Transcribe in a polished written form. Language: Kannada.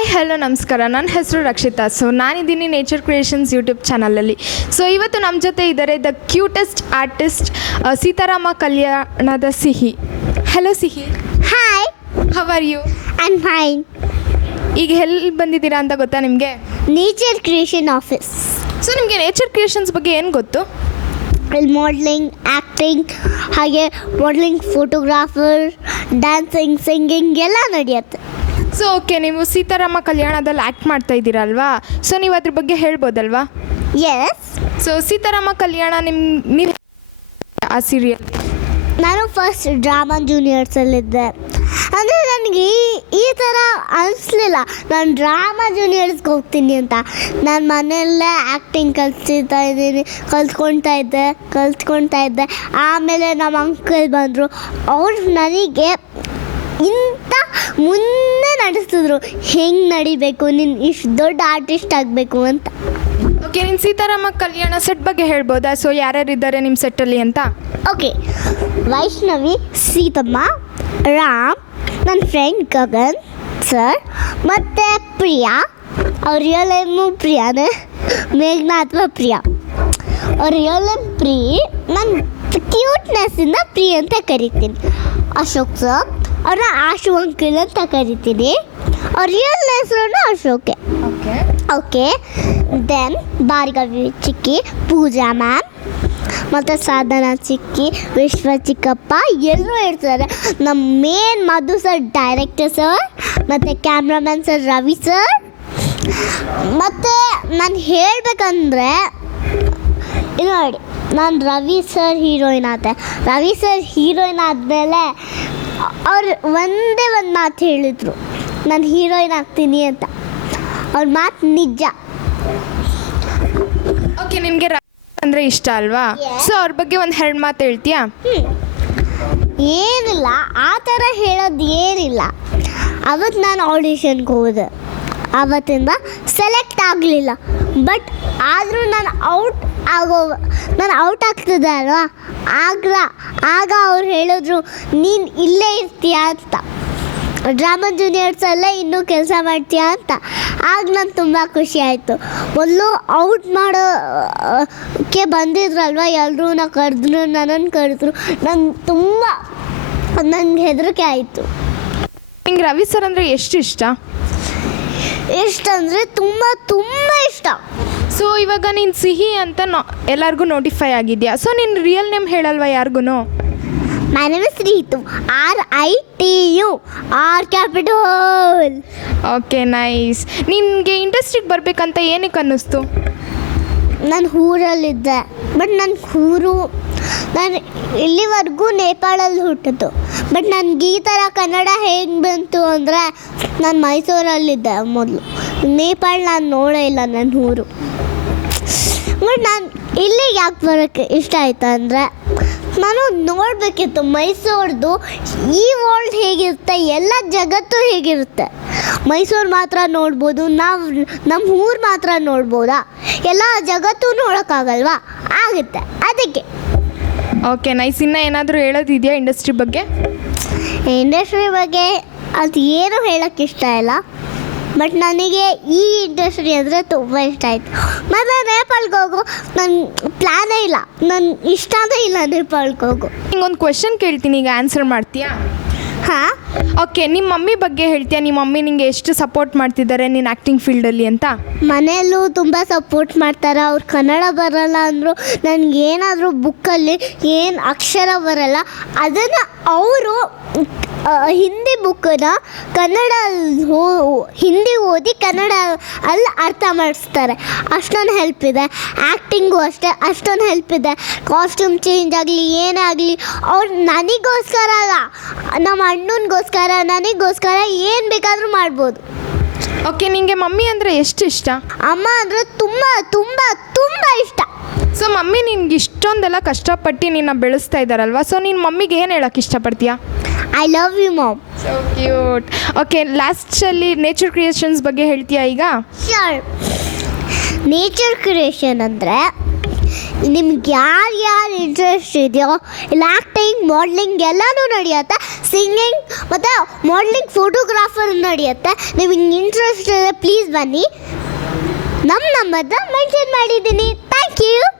ಹಾಯ್ ಹಲೋ ನಮಸ್ಕಾರ. ನನ್ನ ಹೆಸರು ರಕ್ಷಿತಾ. ಸೊ ನಾನಿದ್ದೀನಿ ನೇಚರ್ ಕ್ರಿಯೇಷನ್ಸ್ ಯೂಟ್ಯೂಬ್ ಚಾನಲಲ್ಲಿ. ಸೊ ಇವತ್ತು ನಮ್ಮ ಜೊತೆ ಇದ್ದಾರೆ ದ ಕ್ಯೂಟೆಸ್ಟ್ ಆರ್ಟಿಸ್ಟ್ ಸೀತಾರಾಮ ಕಲ್ಯಾಣದ ಸಿಹಿ. Hello Sihi. Hi, how are you? I am fine. ಈಗ ಎಲ್ಲಿ ಬಂದಿದ್ದೀರಾ ಅಂತ ಗೊತ್ತಾ ನಿಮಗೆ? Nature creation office. ಸೊ ನಿಮಗೆ ನೇಚರ್ ಕ್ರಿಯೇಷನ್ಸ್ ಬಗ್ಗೆ ಏನು ಗೊತ್ತು? ಇಲ್ಲಿ ಮಾಡಲಿಂಗ್, ಆ್ಯಕ್ಟಿಂಗ್, ಹಾಗೆ ಮಾಡಲಿಂಗ್, ಫೋಟೋಗ್ರಾಫರ್, ಡ್ಯಾನ್ಸಿಂಗ್, ಸಿಂಗಿಂಗ್ ಎಲ್ಲ ನಡೆಯುತ್ತೆ. ಸೊ ಓಕೆ, ನೀವು ಸೀತಾರಾಮ ಕಲ್ಯಾಣದಲ್ಲಿ ಆ್ಯಕ್ಟ್ ಮಾಡ್ತಾ ಇದ್ದೀರಲ್ವಾ? ಸೊ ನೀವು ಅದ್ರ ಬಗ್ಗೆ ಹೇಳ್ಬೋದಲ್ವಾ? ಎಸ್. ಸೊ ಸೀತಾರಾಮ ಕಲ್ಯಾಣ ನೀವು ಆ ಸೀರಿಯಲ್? ನಾನು ಫಸ್ಟ್ ಡ್ರಾಮಾ ಜೂನಿಯರ್ಸಲ್ಲಿದ್ದೆ. ಅಂದರೆ ನನಗೆ ಈ ಥರ ಅನಿಸ್ಲಿಲ್ಲ ನಾನು ಡ್ರಾಮಾ ಜೂನಿಯರ್ಸ್ಗೆ ಹೋಗ್ತೀನಿ ಅಂತ. ನಾನು ಮನೆಯಲ್ಲೇ ಆ್ಯಕ್ಟಿಂಗ್ ಕಲ್ತ್ಕೊಳ್ತಾ ಇದ್ದೆ. ಆಮೇಲೆ ನಮ್ಮ ಅಂಕಲ್ ಬಂದರು. ಅವ್ರು ನನಗೆ ಇಂಥ ಮುಂದೆ ನಡೆಸಿದ್ರು, ಹೆಂಗೆ ನಡಿಬೇಕು, ನೀನು ಇಷ್ಟು ದೊಡ್ಡ ಆರ್ಟಿಸ್ಟ್ ಆಗಬೇಕು ಅಂತ. ಓಕೆ, ನೀನು ಸೀತಾರಾಮ ಕಲ್ಯಾಣ ಸೆಟ್ ಬಗ್ಗೆ ಹೇಳ್ಬೋದಾ? ಸೊ ಯಾರ್ಯಾರಿದ್ದಾರೆ ನಿಮ್ಮ ಸೆಟ್ಟಲ್ಲಿ ಅಂತ? ಓಕೆ, ವೈಷ್ಣವಿ, ಸೀತಮ್ಮ, ರಾಮ್, ನನ್ನ ಫ್ರೆಂಡ್ ಗಗನ್ ಸರ್, ಮತ್ತು ಪ್ರಿಯಾ. ಅವ್ರ ರಿಯಲ್ ನೇಮು ಪ್ರಿಯಾನೇ, ಮೇಘ್ನಾ ಅಥವಾ ಪ್ರಿಯಾ. ಅವ್ರ ರಿಯಲ್ ನೇಮ್ ಪ್ರೀ, ನನ್ನ ಕ್ಯೂಟ್ನೆಸ್ಸಿಂದ ಪ್ರೀ ಅಂತ ಕರಿತೀನಿ. ಅಶೋಕ್ ಸರ್, ಅವ್ರನ್ನ ಆಶು ಅಂಕಲ್ ಅಂತ ಕರಿತೀನಿ. ಅವ್ರ ರಿಯಲ್ ಹೆಸರು ಅಶೋಕೆ. ಓಕೆ, ದೆನ್ ಭಾರ್ಗವಿ ಚಿಕ್ಕಿ, ಪೂಜಾ ಮ್ಯಾಮ್, ಮತ್ತು ಸಾಧನಾ ಚಿಕ್ಕಿ, ವಿಶ್ವ ಚಿಕ್ಕಪ್ಪ ಎಲ್ಲರೂ ಇರ್ತಾರೆ. ನಮ್ಮ ಮೇನ್ ಮಧು ಸರ್ ಡೈರೆಕ್ಟರ್ ಸರ್, ಮತ್ತು ಕ್ಯಾಮ್ರಾಮನ್ ಸರ್ ರವಿ ಸರ್. ಮತ್ತು ನಾನು ಹೇಳಬೇಕಂದ್ರೆ ಇದು ನೋಡಿ, ನಾನು ರವಿ ಸರ್ ಹೀರೋಯಿನ್ ಆದೆ. ರವಿ ಸರ್ ಹೀರೋಯಿನ್ ಆದಮೇಲೆ ಅವ್ರು ಒಂದೇ ಒಂದು ಮಾತು ಹೇಳಿದರು, ನಾನು ಹೀರೋಯಿನ್ ಆಗ್ತೀನಿ ಅಂತ. ಅವ್ರ ಮಾತು ನಿಜ. ಓಕೆ, ನಿಮಗೆ ಅಂದರೆ ಇಷ್ಟ ಅಲ್ವಾ? ಸೊ ಅವ್ರ ಬಗ್ಗೆ ಒಂದು ಎರಡು ಮಾತು ಹೇಳ್ತೀಯಾ? ಏನಿಲ್ಲ, ಆ ಥರ ಹೇಳೋದು ಏನಿಲ್ಲ. ಅವತ್ತು ನಾನು ಆಡಿಷನ್ಗೆ ಹೋದೆ. ಆವತ್ತಿಂದ ಸೆಲೆಕ್ಟ್ ಆಗಲಿಲ್ಲ. ಬಟ್ ಆದರೂ ನಾನು ಔಟ್ ಆಗ್ತಿದ್ದೆ ಅಲ್ವಾ, ಆಗ ಅವ್ರು ಹೇಳಿದ್ರು ನೀನು ಇಲ್ಲೇ ಇರ್ತೀಯ ಅಂತ, ಡ್ರಾಮಾ ಜೂನಿಯರ್ಸಲ್ಲೇ ಇನ್ನೂ ಕೆಲಸ ಮಾಡ್ತೀಯಾ ಅಂತ. ಆಗ ನಂಗೆ ತುಂಬ ಖುಷಿ ಆಯಿತು. ಮೊದಲು ಔಟ್ ಮಾಡೋಕ್ಕೆ ಬಂದಿದ್ರಲ್ವ ಎಲ್ಲರೂ, ನನ್ನನ್ನು ಕರೆದ್ರು. ನನಗೆ ಹೆದರಿಕೆ ಆಯಿತು. ನಿಂಗೆ ರವಿ ಸರ್ ಅಂದರೆ ಎಷ್ಟು ಇಷ್ಟ? ಎಷ್ಟಂದರೆ ತುಂಬ ಇಷ್ಟ. ಸೊ ಇವಾಗ ನೀನು ಸಿಹಿ ಅಂತ ಎಲ್ಲರಿಗೂ ನೋಟಿಫೈ ಆಗಿದೆಯಾ? ಸೊ ನಿನ್ನ ರಿಯಲ್ ನೇಮ್ ಹೇಳಲ್ವಾ ಯಾರಿಗೂ? My name is Ritu, RITU, R capital. Okay, nice. ನಿನಗೆ ಇಂಡಸ್ಟ್ರಿಗೆ ಬರಬೇಕಂತ ಏನಕ್ಕೆ ಅನ್ನಿಸ್ತು? ನಾನು ಊರಲ್ಲಿದ್ದೆ. ಬಟ್ ನಾನು ಇಲ್ಲಿವರೆಗೂ ನೇಪಾಳಲ್ಲಿ ಹುಟ್ಟಿದ್ದು. ಬಟ್ ನನಗೆ ಈ ಥರ ಕನ್ನಡ ಹೇಗೆ ಬಂತು ಅಂದರೆ, ನಾನು ಮೈಸೂರಲ್ಲಿದ್ದೆ ಮೊದಲು. ನೇಪಾಳ ನಾನು ನೋಡೇ ಇಲ್ಲ, ನನ್ನ ಊರು. ಬಟ್ ನಾನು ಇಲ್ಲಿಗೆ ಯಾಕೆ ಬರೋಕ್ಕೆ ಇಷ್ಟ ಆಯಿತು ಅಂದರೆ, ನಾನು ನೋಡಬೇಕಿತ್ತು ಮೈಸೂರ್ದು ಈ ವರ್ಲ್ಡ್ ಹೇಗಿರುತ್ತೆ, ಎಲ್ಲ ಜಗತ್ತು ಹೇಗಿರುತ್ತೆ. ಮೈಸೂರು ಮಾತ್ರ ನೋಡ್ಬೋದು, ನಮ್ಮ ಊರು ಮಾತ್ರ ನೋಡ್ಬೋದಾ? ಎಲ್ಲ ಜಗತ್ತು ನೋಡೋಕ್ಕಾಗಲ್ವಾ? ಆಗುತ್ತೆ, ಅದಕ್ಕೆ. Okay, nice. ಇನ್ನೂ ಏನಾದರೂ ಹೇಳೋದಿದೆಯಾ ಇಂಡಸ್ಟ್ರಿ ಬಗ್ಗೆ? ಇಂಡಸ್ಟ್ರಿ ಬಗ್ಗೆ ಅದು ಏನು ಹೇಳೋಕ್ಕೆ ಇಷ್ಟ ಇಲ್ಲ. ಬಟ್ ನನಗೆ ಈ ಇಂಡಸ್ಟ್ರಿ ಅಂದರೆ ತುಂಬ ಇಷ್ಟ ಆಯಿತು. ಮತ್ತು ನೇಪಾಳ್ಗೆ ಹೋಗೋ ನನ್ನ ಪ್ಲ್ಯಾನೇ ಇಲ್ಲ, ನನ್ನ ಇಷ್ಟನೇ ಇಲ್ಲ ನೇಪಾಳ್ಗೆ ಹೋಗೋ. ನಿಂಗೊಂದು ಕ್ವೆಶನ್ ಕೇಳ್ತೀನಿ, ಈಗ ಆನ್ಸರ್ ಮಾಡ್ತೀಯಾ? ಹಾಂ. ಓಕೆ, ನಿಮ್ಮ ಮಮ್ಮಿ ಬಗ್ಗೆ ಹೇಳ್ತೀಯಾ? ನಿಮ್ಮ ಮಮ್ಮಿ ನಿಂಗೆ ಎಷ್ಟು ಸಪೋರ್ಟ್ ಮಾಡ್ತಿದ್ದಾರೆ ನೀನು ಆ್ಯಕ್ಟಿಂಗ್ ಫೀಲ್ಡಲ್ಲಿ ಅಂತ? ಮನೆಯಲ್ಲೂ ತುಂಬ ಸಪೋರ್ಟ್ ಮಾಡ್ತಾರೆ. ಅವ್ರು ಕನ್ನಡ ಬರೋಲ್ಲ ಅಂದರು, ನನಗೇನಾದರೂ ಬುಕ್ಕಲ್ಲಿ ಏನು ಅಕ್ಷರ ಬರೋಲ್ಲ ಅದನ್ನು ಅವರು ಹಿಂದಿ ಬುಕ್ಕನ್ನ ಹಿಂದಿ ಓದಿ ಕನ್ನಡ ಅಲ್ಲಿ ಅರ್ಥ ಮಾಡಿಸ್ತಾರೆ. ಅಷ್ಟೊಂದು ಹೆಲ್ಪ್ ಇದೆ. ಆ್ಯಕ್ಟಿಂಗು ಅಷ್ಟೇ ಅಷ್ಟೊಂದು ಹೆಲ್ಪ್ ಇದೆ. ಕಾಸ್ಟ್ಯೂಮ್ ಚೇಂಜ್ ಆಗಲಿ ಏನೇ ಆಗಲಿ ಅವ್ರು ನನಗೋಸ್ಕರ ಅಲ್ಲ, ನಮ್ಮ ಅಣ್ಣನಿಗೋಸ್ಕರ ನನಗೋಸ್ಕರ ಏನು ಬೇಕಾದರೂ ಮಾಡ್ಬೋದು. ಓಕೆ, ನಿನಗೆ ಮಮ್ಮಿ ಅಂದರೆ ಎಷ್ಟು ಇಷ್ಟ? ಅಮ್ಮ ಅಂದರೆ ತುಂಬ ತುಂಬ ತುಂಬ ಇಷ್ಟ. ಸೊ ಮಮ್ಮಿ ನಿನ್ಗೆ ಇಷ್ಟೊಂದೆಲ್ಲ ಕಷ್ಟಪಟ್ಟು ನಿನ್ನ ಬೆಳೆಸ್ತಾ ಇದ್ದಾರಲ್ವ? ಸೊ ನಿನ್ನ ಮಮ್ಮಿಗೆ ಏನು ಹೇಳೋಕ್ಕೆ ಇಷ್ಟಪಡ್ತೀಯಾ? I love you mom. So cute. Okay, ಲಾಸ್ಟಲ್ಲಿ ನೇಚರ್ ಕ್ರಿಯೇಷನ್ಸ್ ಬಗ್ಗೆ ಹೇಳ್ತೀಯಾ ಈಗ? ಶ್ಯೂರ್. ನೇಚರ್ ಕ್ರಿಯೇಷನ್ ಅಂದರೆ ನಿಮ್ಗೆ ಯಾರು ಇಂಟ್ರೆಸ್ಟ್ ಇದೆಯೋ ಇಲ್ಲ ಆ್ಯಕ್ಟಿಂಗ್ ಮಾಡಲಿಂಗ್ ಎಲ್ಲನೂ ನಡೆಯುತ್ತೆ. ಸಿಂಗಿಂಗ್ ಮತ್ತು ಮಾಡಲಿಂಗ್ ಫೋಟೋಗ್ರಾಫರ್ ನಡೆಯುತ್ತೆ. ನಿಮಗೆ ಇಂಟ್ರೆಸ್ಟ್ ಇದೆ ಪ್ಲೀಸ್ ಬನ್ನಿ. ನಮ್ಮ ನಂಬರ್ನ ಮೆನ್ಷನ್ ಮಾಡಿದ್ದೀನಿ. Thank you.